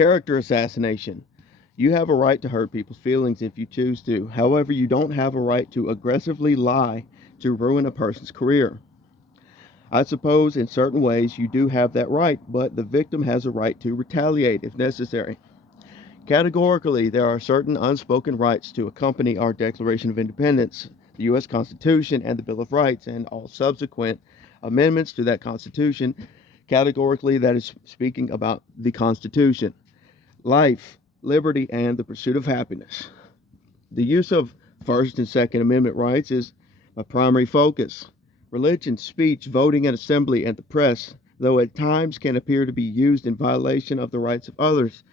Character assassination. You have a right to hurt people's feelings if you choose to. However, you don't have a right to aggressively lie to ruin a person's career. I suppose in certain ways you do have that right, but the victim has a right to retaliate if necessary. Categorically, there are certain unspoken rights to accompany our Declaration of Independence, the U.S. Constitution, and the Bill of Rights, and all subsequent amendments to that Constitution. Categorically, that is speaking about the Constitution. Life, liberty, and the pursuit of happiness. The use of First and Second Amendment rights is my primary focus. Religion, speech, voting and assembly, and the press, though at times can appear to be used in violation of the rights of others,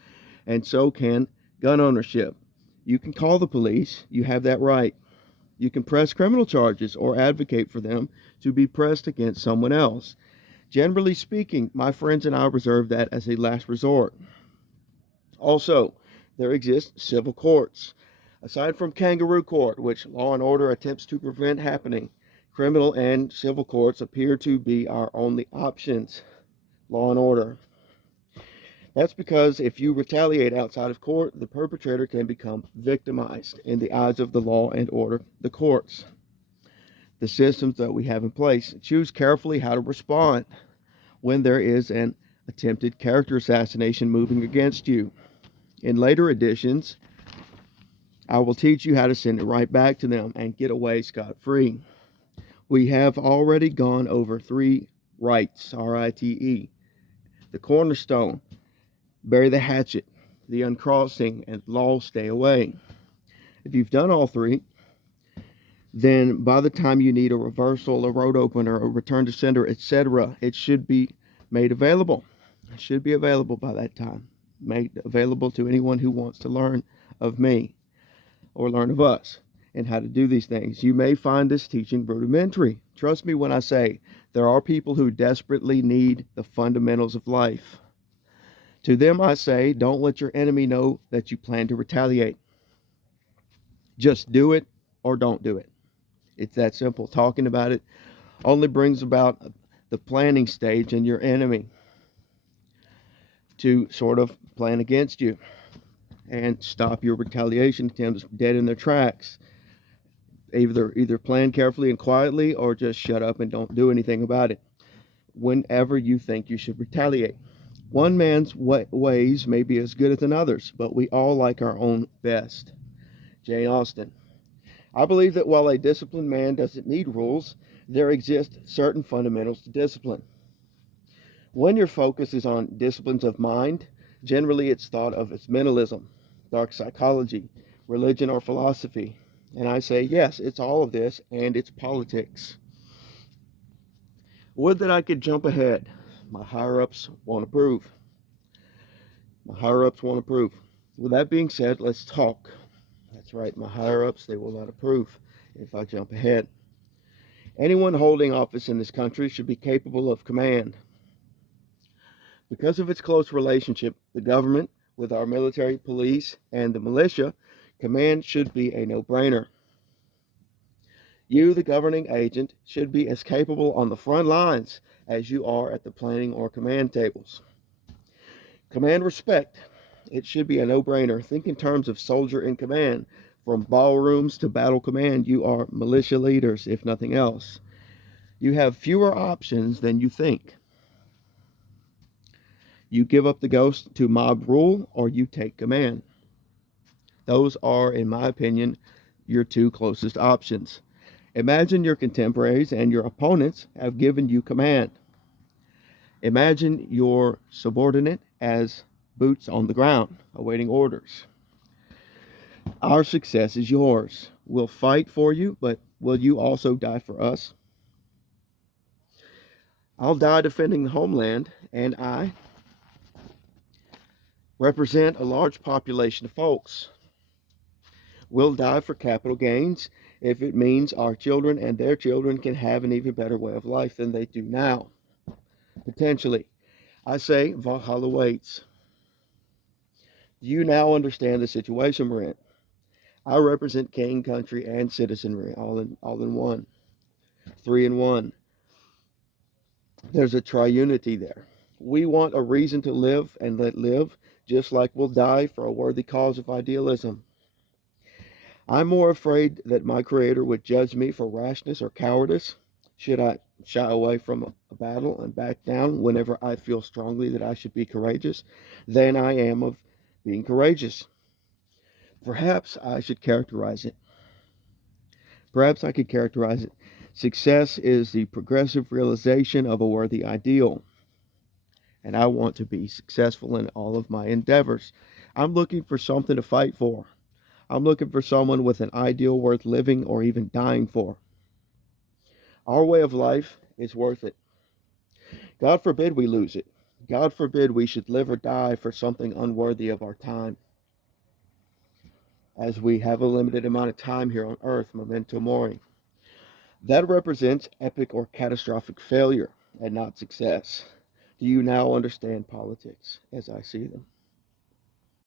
and so can gun ownership. You can call the police, you have that right. You can press criminal charges or advocate for them to be pressed against someone else. Generally speaking, my friends and I reserve that as a last resort. Also, there exist civil courts. Aside from kangaroo court, which law and order attempts to prevent happening, criminal and civil courts appear to be our only options. Law and order. That's because if you retaliate outside of court, the perpetrator can become victimized in the eyes of the law and order, the courts. The systems that we have in place. Choose carefully how to respond when there is an attempted character assassination moving against you. In later editions, I will teach you how to send it right back to them and get away scot-free. We have already gone over 3 rights, R-I-T-E. The cornerstone, bury the hatchet, the uncrossing, and law, stay away. If you've done all 3, then by the time you need a reversal, a road opener, a return to sender, etc., it should be made available. It should be available by that time. Made available to anyone who wants to learn of me or learn of us and how to do these things. You may find this teaching rudimentary. Trust me when I say there are people who desperately need the fundamentals of life. To them I say, don't let your enemy know that you plan to retaliate. Just do it or don't do it. It's that simple. Talking about it only brings about the planning stage in your enemy to sort of plan against you and stop your retaliation attempts dead in their tracks. Either plan carefully and quietly or just shut up and don't do anything about it whenever you think you should retaliate. One man's ways may be as good as another's, but we all like our own best. Jane Austen. I believe that while a disciplined man doesn't need rules, there exist certain fundamentals to discipline. When your focus is on disciplines of mind, generally it's thought of as mentalism, dark psychology, religion, or philosophy. And I say, yes, it's all of this, and it's politics. Would that I could jump ahead. My higher-ups won't approve. My higher-ups won't approve. With that being said, let's talk. That's right, my higher-ups, they will not approve if I jump ahead. Anyone holding office in this country should be capable of command. Because of its close relationship, the government, with our military, police, and the militia, command should be a no-brainer. You, the governing agent, should be as capable on the front lines as you are at the planning or command tables. Command respect. It should be a no-brainer. Think in terms of soldier in command. From ballrooms to battle command, you are militia leaders, if nothing else. You have fewer options than you think. You give up the ghost to mob rule, or you take command. Those are, in my opinion, your 2 closest options. Imagine your contemporaries and your opponents have given you command. Imagine your subordinate as boots on the ground, awaiting orders. Our success is yours. We'll fight for you, but will you also die for us? I'll die defending the homeland, and I represent a large population of folks. We'll die for capital gains if it means our children and their children can have an even better way of life than they do now. Potentially. I say Valhalla waits. Do you now understand the situation we're in? I represent king, country, and citizenry all in one. 3 in 1. There's a triunity there. We want a reason to live and let live, just like we'll die for a worthy cause of idealism. I'm more afraid that my Creator would judge me for rashness or cowardice, should I shy away from a battle and back down whenever I feel strongly that I should be courageous, than I am of being courageous. Perhaps I should characterize it. Perhaps I could characterize it. Success is the progressive realization of a worthy ideal, and I want to be successful in all of my endeavors. I'm looking for something to fight for. I'm looking for someone with an ideal worth living or even dying for. Our way of life is worth it. God forbid we lose it. God forbid we should live or die for something unworthy of our time. As we have a limited amount of time here on earth, memento mori. That represents epic or catastrophic failure and not success. Do you now understand politics as I see them?